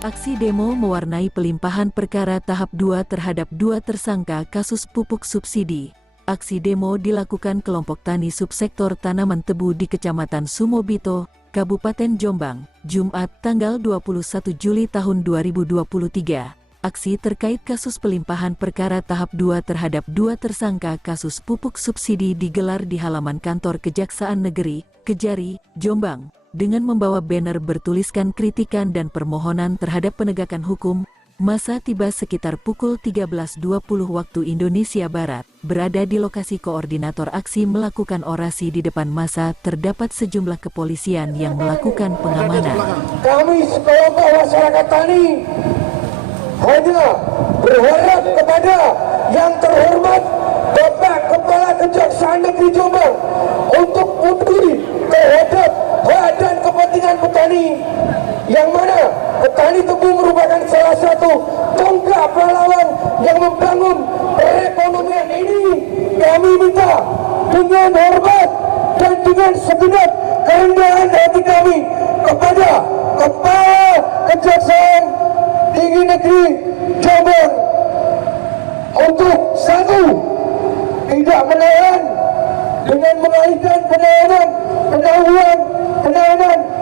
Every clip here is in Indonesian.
Aksi demo mewarnai pelimpahan perkara tahap 2 terhadap 2 tersangka kasus pupuk subsidi. Aksi demo dilakukan kelompok tani subsektor tanaman tebu di Kecamatan Sumobito, Kabupaten Jombang, Jumat tanggal 21 Juli tahun 2023. Aksi terkait kasus pelimpahan perkara tahap 2 terhadap 2 tersangka kasus pupuk subsidi digelar di halaman kantor Kejaksaan Negeri, Kejari, Jombang, dengan membawa banner bertuliskan kritikan dan permohonan terhadap penegakan hukum. Masa tiba sekitar pukul 13.20 waktu Indonesia Barat. Berada di lokasi, koordinator aksi melakukan orasi di depan masa. Terdapat sejumlah kepolisian yang melakukan pengamanan. Kami sekelompok masyarakat tani hanya berharap kepada yang terhormat Bapak Kepala Kejaksaan Negeri Jombang untuk peduli terhadap hak dan kepentingan petani, yang mana petani tebu merupakan salah satu tonggak pahlawan yang membangun perekonomian ini. Kami minta dengan hormat dan dengan segenap kerendahan hati kami kepada Kepala Kejaksaan Tinggi Negeri Jombang untuk satu, tidak menahan dengan mengalihkan penahanan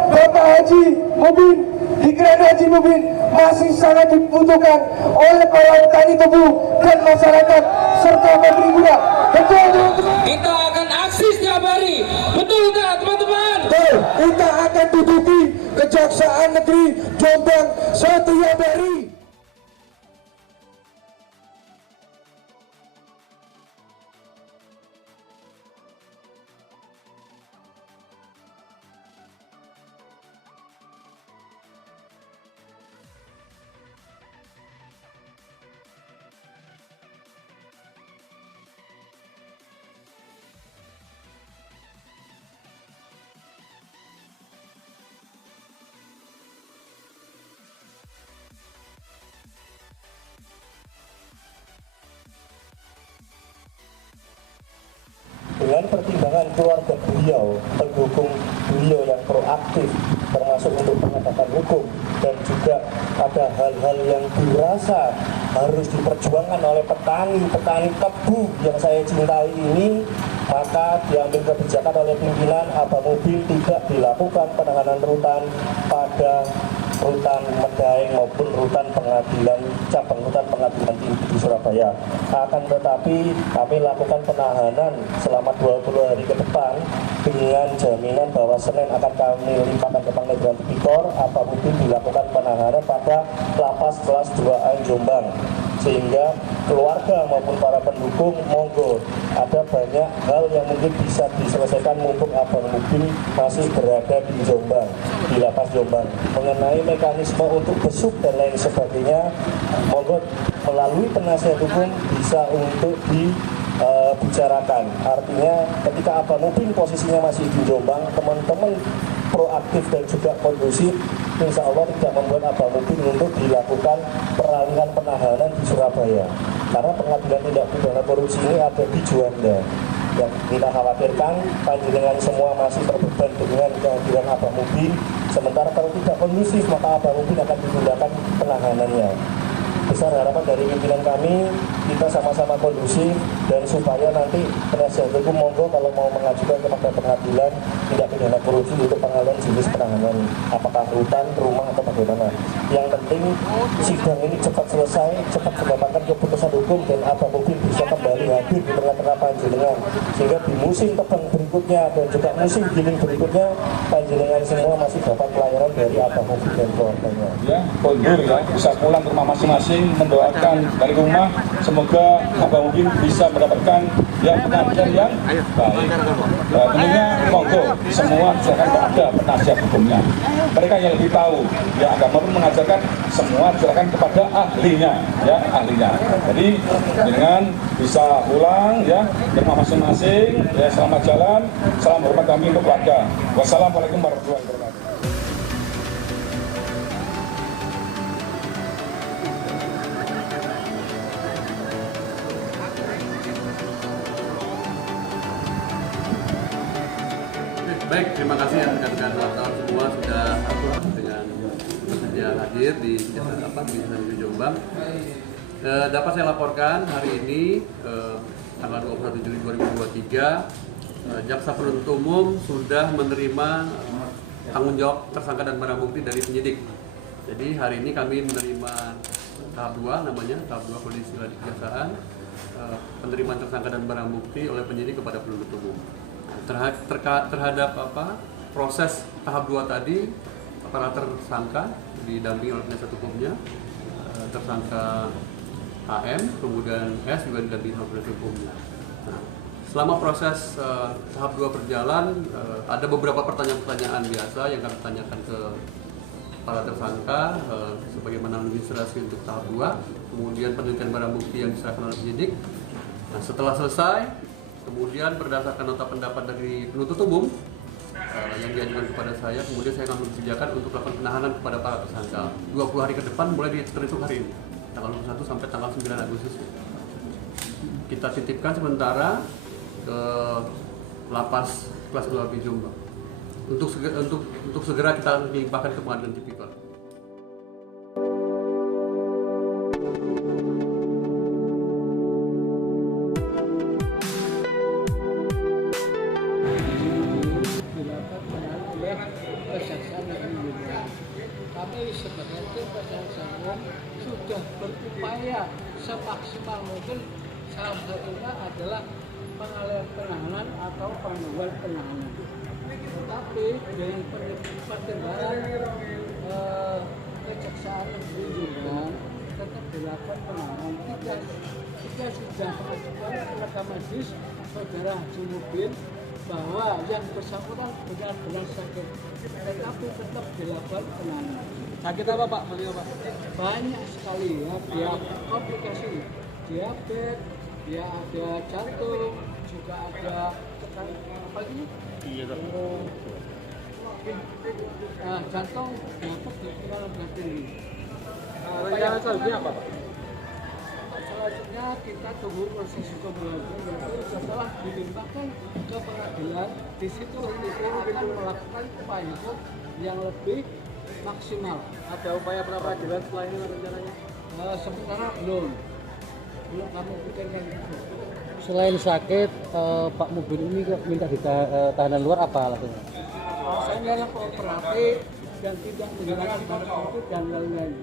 Bapak Haji Mubin di Grand Haji Mubin masih sangat dibutuhkan oleh para petani tebu dan masyarakat serta pemberi gula. Betul, teman-teman? Kita akan aksi setiap hari. Betul nggak, teman-teman? Betul. Kita akan duduki Kejaksaan Negeri Jombang setiap hari. Dengan pertimbangan keluarga beliau, pendukung beliau yang proaktif, termasuk untuk penegakan hukum, dan juga ada hal-hal yang dirasa harus diperjuangkan oleh petani tebu yang saya cintai ini, maka diambil kebijakan oleh pimpinan Abang Mobil tidak dilakukan penahanan rutan pada rutan Medaeng maupun rutan pengadilan cabang rutan pengadilan tinggi di Surabaya. Akan tetapi kami lakukan penahanan selama 20 hari ke depan dengan jaminan bahwa Senin akan kami limpahkan ke Pengadilan Tipikor. Apabila dilakukan penahanan pada lapas kelas 2A Jombang, sehingga keluarga maupun para pendukung monggo, ada banyak hal yang mungkin bisa diselesaikan mumpung Abang Mobil masih berada di Jombang, di lapas Jombang. Mengenai mekanisme untuk besuk dan lain sebagainya, monggo melalui penasihat hukum bisa untuk dibicarakan. Artinya ketika Abang Mobil posisinya masih di Jombang, teman-teman proaktif dan juga kondusif, insya Allah tidak membuat Abang Mobil untuk dilakukan peralihan penahanan di Surabaya. Karena pengadilan tindak pidana korupsi ini ada di Juanda. Yang kita khawatirkan panjenengan semua masih terbeban dengan kehadiran Abang Mobil. Sementara kalau tidak kondusif, maka Abang Mobil akan digunakan penahanannya. Besar harapan dari pimpinan kami, kita sama-sama kondusif dan supaya nanti penasihat hukum monggo kalau mau mengajukan kepada pengadilan tindak pidana korupsi untuk pengalihan jenis penahanan, apakah rutan, rumah atau bagaimana. Yang penting sidang ini cepat selesai, cepat mendapatkan keputusan hukum dan Abang Mobil bisa kembali hadir di tengah-tengah panjenengan, sehingga di musim tebang berikutnya dan juga musim giling berikutnya panjenengan semua masih dapat pelayanan dari Abang Mobil dan keluarganya. Ya, kondur ya, bisa pulang ke rumah masing-masing, mendoakan dari rumah semoga Abang Mobil bisa mendapatkan yang pengadilan yang baik. Tentunya monggo semua silakan ada penasihat hukumnya. Mereka yang lebih tahu, ya agama pun mengajarkan semua silakan kepada ahlinya, ya ahlinya. Jadi dengan bisa pulang ya ke rumah masing-masing. Ya, selamat jalan, salam hormat kami untuk keluarga. Wassalamualaikum warahmatullahi wabarakatuh. Baik, terima kasih rekan-rekan wartawan semua sudah dengan bersedia hadir di Kejaksaan Negeri Jombang. Dapat saya laporkan hari ini tanggal 21 Juli 2023, Jaksa Penuntut Umum sudah menerima tanggung jawab tersangka dan barang bukti dari penyidik. Jadi hari ini kami menerima tahap 2, namanya tahap 2 kondisi di kejaksaan, penerimaan tersangka dan barang bukti oleh penyidik kepada penuntut umum. Terhadap proses tahap 2 tadi, para tersangka didampingi oleh penasihat hukumnya, tersangka HM, kemudian S juga didampingi oleh penasihat hukumnya. Nah, selama proses tahap 2 berjalan, ada beberapa pertanyaan-pertanyaan biasa yang kami tanyakan ke para tersangka, sebagaimana administrasi untuk tahap 2, kemudian penelitian barang bukti yang diserahkan oleh penyidik. Nah, setelah selesai, kemudian berdasarkan nota pendapat dari penuntut umum yang diajukan kepada saya, kemudian saya akan mempersiapkan untuk melakukan penahanan kepada para tersangka 20 hari ke depan mulai terhitung hari ini, tanggal 21 sampai tanggal 9 Agustus. Kita titipkan sementara ke Lapas Kelas 2B Jombang untuk segera kita limpahkan ke Pengadilan Tipikor. Kami sebagai tim penasihat hukum sudah berupaya semaksimal mungkin, salah satunya adalah pengalihan penahanan atau penangguhan penahanan. Tetapi dengan pertimbangan Kejaksaan Negeri Jombang tetap dilakukan penahanan. Kita sudah mengajukan kepada majelis saudara Haji Mubin bahwa yang bersangkutan benar-benar sakit, tetapi tetap dilakukan penahanan. Sakit apa Pak? Banyak sekali ya, dia komplikasi diabetes, dia ada jantung, juga ada apa ini? Jantung dapat di dalam tinggi. Rencana selanjutnya apa Pak? Selanjutnya kita tunggu proses hukum berlanjut. Setelah dilimpahkan ke pengadilan, di situ kita akan melakukan upaya hukum yang lebih maksimal. Ada upaya pra peradilan setelah ini rencananya? Sementara belum kami pikirkan itu. Selain sakit, Pak Mubin ini minta tahanan luar apa alasannya? Alasannya kooperatif dan tidak menggunakan barang bukti dan lain-lain.